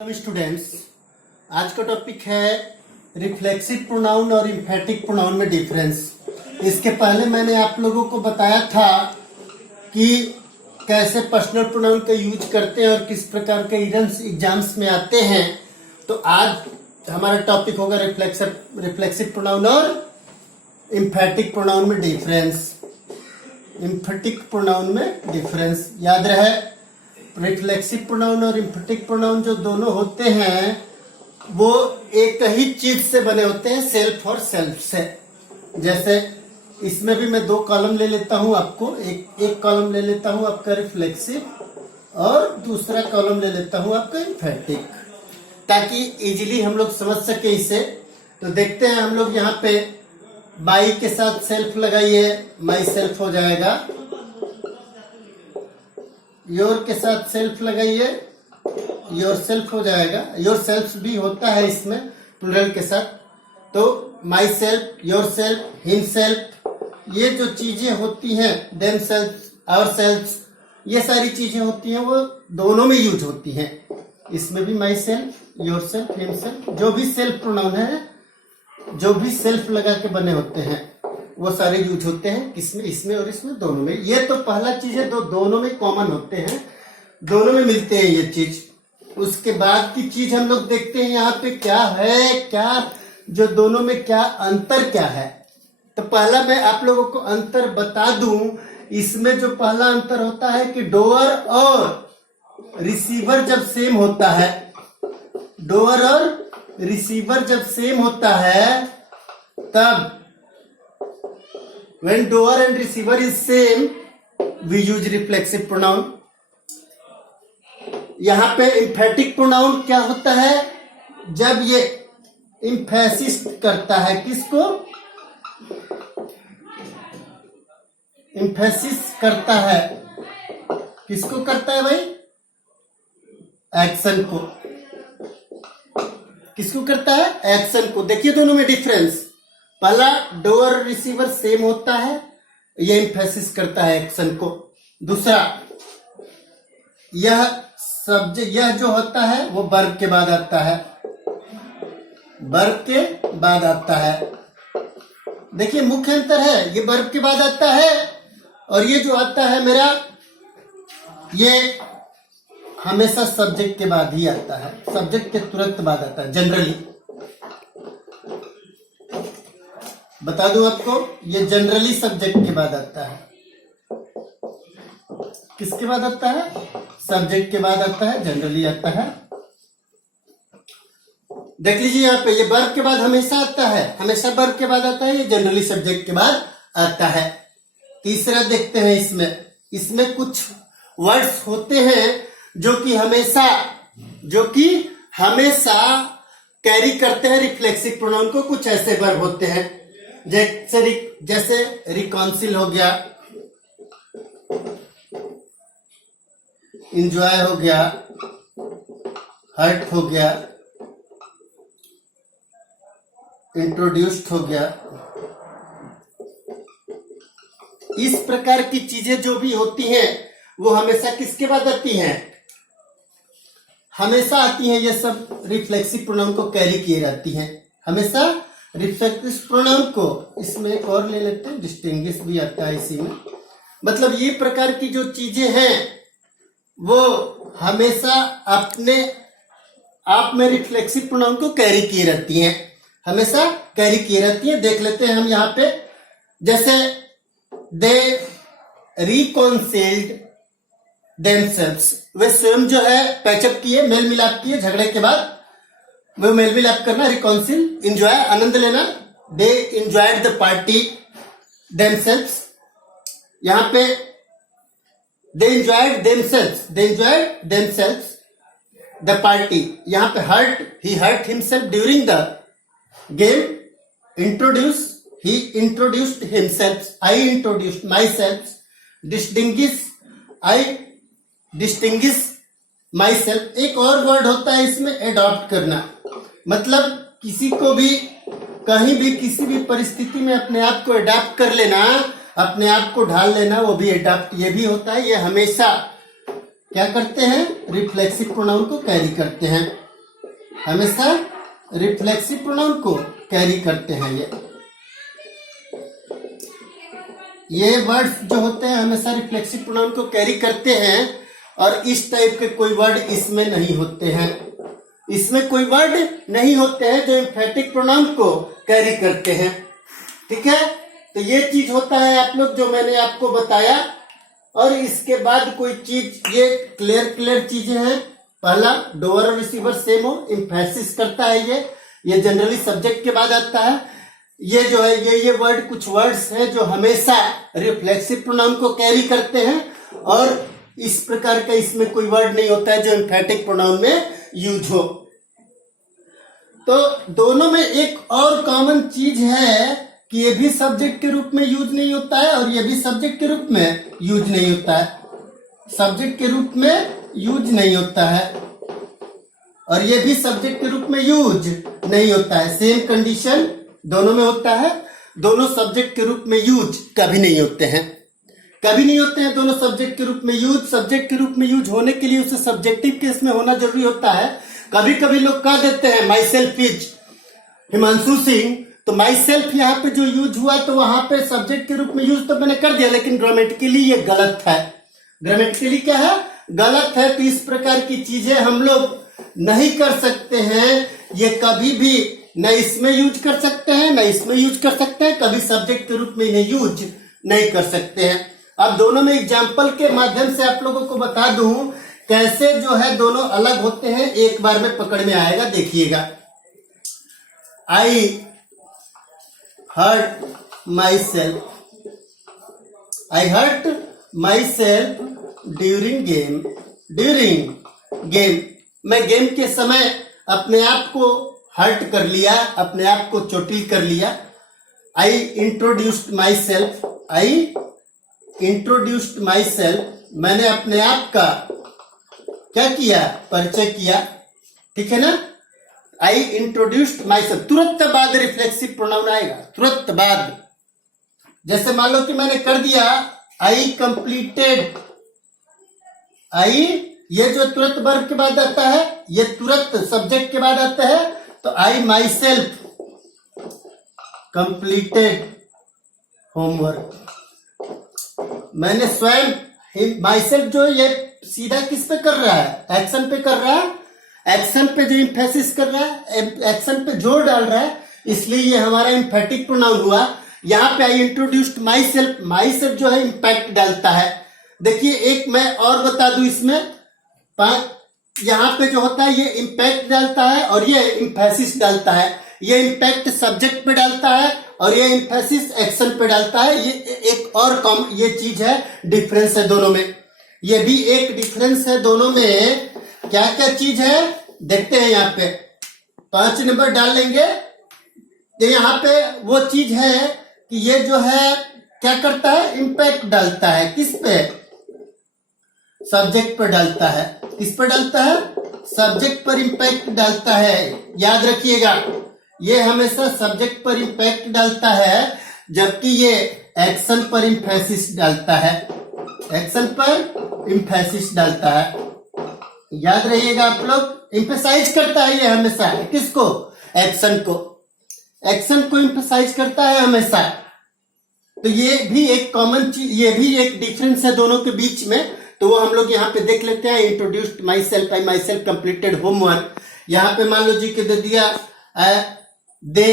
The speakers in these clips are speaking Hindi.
स्टूडेंट्स, आज का टॉपिक है रिफ्लेक्सिव प्रोनाउन और इम्फेटिक प्रोनाउन में डिफरेंस। इसके पहले मैंने आप लोगों को बताया था कि कैसे पर्सनल प्रोनाउन का यूज करते हैं और किस प्रकार के एग्जाम्स में आते हैं। तो आज हमारा टॉपिक होगा रिफ्लेक्सिव प्रोनाउन और इम्फेटिक प्रोनाउन में डिफरेंस। इम्फेटिक प्रोनाउन में डिफरेंस याद रहे, रिफ्लेक्सिव प्रोनाउन और इम्फेटिक प्रोनाउन जो दोनों होते हैं वो एक ही चीज से बने होते हैं, सेल्फ और सेल्फ से। जैसे इसमें भी मैं दो कॉलम ले लेता हूं, आपको एक कॉलम ले लेता हूं आपका रिफ्लेक्सिव और दूसरा कॉलम ले लेता हूं आपका इम्फेटिक, ताकि इजीली हम लोग समझ सके इसे। तो देखते हैं हम लोग यहाँ पे माई के साथ सेल्फ लगाइए, माई सेल्फ हो जाएगा। योर के साथ सेल्फ लगाइए, योर सेल्फ हो जाएगा। योर सेल्फ भी होता है इसमें प्लूरल के साथ। तो my self, your self, him self, ये जो चीजें होती हैं, देम सेल्फ, आवर सेल्फ, ये सारी चीजें होती हैं वो दोनों में यूज होती हैं। इसमें भी my self, your self, him self, जो भी सेल्फ प्रोनाउन है, जो भी सेल्फ लगा के बने होते हैं वो सारे यूज होते हैं। किसमें? इसमें और इसमें, दोनों में। ये तो पहला चीज है, दोनों में कॉमन होते हैं, दोनों में मिलते हैं ये चीज। उसके बाद की चीज हम लोग देखते हैं यहाँ पे क्या है, क्या जो दोनों में क्या अंतर क्या है। तो पहला मैं आप लोगों को अंतर बता दूं। इसमें जो पहला अंतर होता है कि डोअर और रिसीवर जब सेम होता है, डोअर और रिसीवर जब सेम होता है, तब when doer and receiver is same we use reflexive pronoun। यहां पे emphatic pronoun क्या होता है? जब ये emphasis करता है, किसको? emphasis करता है, किसको करता है भाई? एक्शन को। किसको करता है? एक्शन को। देखिए दोनों में डिफरेंस। पहला डोअर रिसीवर सेम होता है, यह एम्फेसिस करता है एक्शन को। दूसरा, यह सब्जेक्ट, यह जो होता है वो वर्ब के बाद आता है, वर्ब के बाद आता है। देखिए मुख्य अंतर है, ये वर्ब के बाद आता है और ये जो आता है मेरा, ये हमेशा सब्जेक्ट के बाद ही आता है, सब्जेक्ट के तुरंत बाद आता है जनरली। बता दूं आपको, ये जनरली सब्जेक्ट के बाद आता है। किसके बाद आता है? सब्जेक्ट के बाद आता है, जनरली आता है। देख लीजिए यहाँ पे, ये वर्ब के बाद हमेशा आता है, हमेशा वर्ब के बाद आता है, ये जनरली सब्जेक्ट के बाद आता है। तीसरा देखते हैं, इसमें कुछ वर्ड्स होते हैं जो कि हमेशा कैरी करते हैं रिफ्लेक्सिव प्रोनाउन को। कुछ ऐसे वर्ब होते हैं जैसे रिकॉन्सिल हो गया, इंजॉय हो गया, हर्ट हो गया, इंट्रोड्यूस्ड हो गया। इस प्रकार की चीजें जो भी होती हैं वो हमेशा किसके बाद आती हैं? हमेशा आती हैं। ये सब रिफ्लेक्सिव प्रोनाउन को कैरी किए रहती हैं हमेशा। रिफ्लेक्सिव प्रोनाउन को इसमें एक और ले लेते हैं, डिस्टिंग्विश भी आता है इसी में। मतलब ये प्रकार की जो चीजें हैं वो हमेशा अपने आप में रिफ्लेक्सिव प्रोनाउन को कैरी किए रहती हैं, हमेशा कैरी किए रहती हैं। देख लेते हैं हम यहाँ पे, जैसे दे रिकॉन्सिल्ड देमसेल्व्स, वे स्वयं जो है पैचअप किए, मेल मिलाप किए झगड़े के बाद। वो मेल मिलाप करना, रिकॉन्सिल, इंजॉय, आनंद लेना। They enjoyed the party themselves, यहां पे they enjoyed themselves the party. यहां पे hurt, he hurt himself during the game. Introduce, he introduced himself, I introduced myself. Distinguish, I distinguish myself. एक और वर्ड होता है इसमें, एडॉप्ट करना। मतलब किसी को भी कहीं भी किसी भी परिस्थिति में अपने आप को एडॉप्ट कर लेना, अपने आप को ढाल लेना, वो भी एडॉप्ट, ये भी होता है। ये हमेशा क्या करते हैं? रिफ्लेक्सिव प्रोनाउन को कैरी करते हैं। हमेशा रिफ्लेक्सिव प्रोनाउन को कैरी करते हैं। ये वर्ड्स जो होते हैं हमेशा रिफ्लेक्सिव प्रोनाउन को कैरी करते हैं और इस टाइप के कोई वर्ड इसमें नहीं होते हैं। इसमें कोई वर्ड नहीं होते हैं जो एम्फेटिक प्रोनाउन को कैरी करते हैं। ठीक है, तो ये चीज होता है आप लोग जो मैंने आपको बताया। और इसके बाद कोई चीज, ये क्लियर चीजें हैं। पहला, डोअर और रिसीवर सेम हो, एम्फेसिस करता है। ये जनरली सब्जेक्ट के बाद आता है। ये जो है ये वर्ड, कुछ वर्ड्स हैं जो हमेशा रिफ्लेक्सिव प्रोनाउन को कैरी करते हैं और इस प्रकार का इसमें कोई वर्ड नहीं होता है जो एम्फेटिक प्रोनाउन में यूज हो। तो दोनों में एक और कॉमन चीज है कि ये भी सब्जेक्ट के रूप में यूज नहीं होता है और ये भी सब्जेक्ट के रूप में यूज नहीं होता है। सब्जेक्ट के रूप में यूज नहीं होता है और ये भी सब्जेक्ट के रूप में यूज नहीं होता है। सेम कंडीशन दोनों में होता है। दोनों सब्जेक्ट के रूप में यूज कभी नहीं होते हैं, कभी नहीं होते हैं दोनों सब्जेक्ट के रूप में यूज। सब्जेक्ट के रूप में यूज होने के लिए उसे सब्जेक्टिव केस में होना जरूरी होता है। कभी कभी लोग कह देते हैं my self is Himanshu Singh, तो माई सेल्फ यहाँ पे जो यूज हुआ तो वहां पे सब्जेक्ट के रूप में यूज तो मैंने कर दिया, लेकिन ग्रामेटिकली ये गलत है। ग्रामेटिकली क्या है? गलत है। तो इस प्रकार की चीजें हम लोग नहीं कर सकते हैं। ये कभी भी न इसमें यूज कर सकते हैं न इसमें यूज कर सकते हैं, कभी सब्जेक्ट के रूप में इन्हें यूज नहीं कर सकते हैं। अब दोनों में एग्जाम्पल के माध्यम से आप लोगों को बता दूं कैसे जो है दोनों अलग होते हैं। एक बार में पकड़ में आएगा, देखिएगा। I hurt myself, I hurt myself during game. मैं गेम के समय अपने आप को हर्ट कर लिया, अपने आप को चोटिल कर लिया। I introduced myself, I introduced myself, मैंने अपने आप का क्या किया? परिचय किया। ठीक है ना? आई इंट्रोड्यूस्ड माई सेल्फ, तुरंत बाद रिफ्लेक्सिव प्रोनाउन आएगा, तुरंत बाद। जैसे मान लो कि मैंने कर दिया आई कंप्लीटेड, आई, ये जो तुरंत वर्ब के बाद आता है ये तुरंत सब्जेक्ट के बाद आता है। तो आई माई सेल्फ कंप्लीटेड होमवर्क, मैंने स्वयं, माई सेल्फ जो ये सीधा किस पे कर रहा है? एक्शन पे कर रहा है। एक्शन पे जो इम्फेसिस कर रहा है, एक्शन पे जोर डाल रहा है, इसलिए ये हमारा इम्फेटिक प्रोनाउन हुआ। यहाँ पे आई इंट्रोड्यूस्ड माई सेल्फ जो है इम्पैक्ट डालता है। देखिए एक मैं और बता दूं, इसमें यहाँ पे जो होता है ये इम्पैक्ट डालता है और ये इम्फेसिस डालता है। ये इम्पैक्ट सब्जेक्ट पे डालता है और ये इम्फेसिस एक्शन पे डालता है। ये एक और कम ये चीज है, डिफरेंस है दोनों में। ये भी एक डिफरेंस है दोनों में। क्या क्या चीज है देखते हैं। यहाँ पे 5 नंबर डाल लेंगे। तो यहाँ पे वो चीज है कि ये जो है क्या करता है? इम्पैक्ट डालता है। किस पे? सब्जेक्ट पर डालता है। किस पर डालता है? सब्जेक्ट पर इम्पैक्ट डालता है। याद रखिएगा, ये हमेशा सब्जेक्ट पर इम्पैक्ट डालता है, जबकि ये एक्शन पर इम्फेसिस डालता है। एक्शन पर इम्फेसिस डालता है। याद रहिएगा आप लोग, इम्फेसाइज करता है ये हमेशा। किसको? एक्शन को। एक्शन को इम्फेसाइज करता है हमेशा। तो ये भी एक कॉमन चीज, ये भी एक डिफरेंस है दोनों के बीच में। तो वो हम लोग यहाँ पे देख लेते हैं। Introduced myself, I my self completed homework. यहाँ पे मान लो जी के दे दिया दे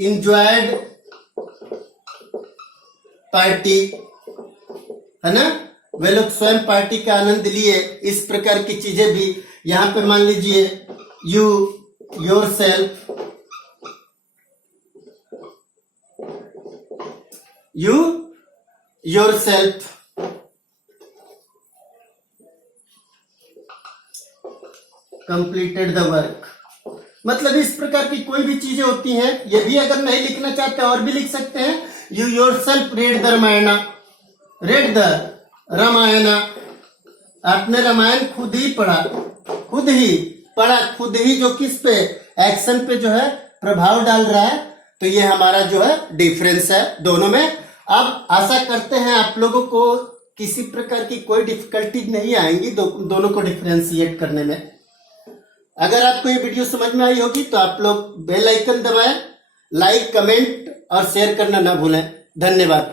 इंजॉयड पार्टी, है ना? वे लोग स्वयं पार्टी का आनंद लिए। इस प्रकार की चीजें भी यहाँ पे मान लीजिए you your self, you your self completed the work. मतलब इस प्रकार की कोई भी चीजें होती हैं। ये भी अगर नहीं लिखना चाहते और भी लिख सकते हैं। You yourself read the Ramayana, read the Ramayana, आपने रामायण खुद ही पढ़ा, खुद ही पढ़ा, खुद ही, जो किस पे? एक्शन पे जो है प्रभाव डाल रहा है। तो ये हमारा जो है डिफरेंस है दोनों में। अब आशा करते हैं आप लोगों को किसी प्रकार की कोई डिफिकल्टी नहीं आएंगी दोनों को डिफरेंशिएट करने में। अगर आपको ये वीडियो समझ में आई होगी तो आप लोग बेल आइकन दबाएं, लाइक, कमेंट और शेयर करना ना भूलें। धन्यवाद।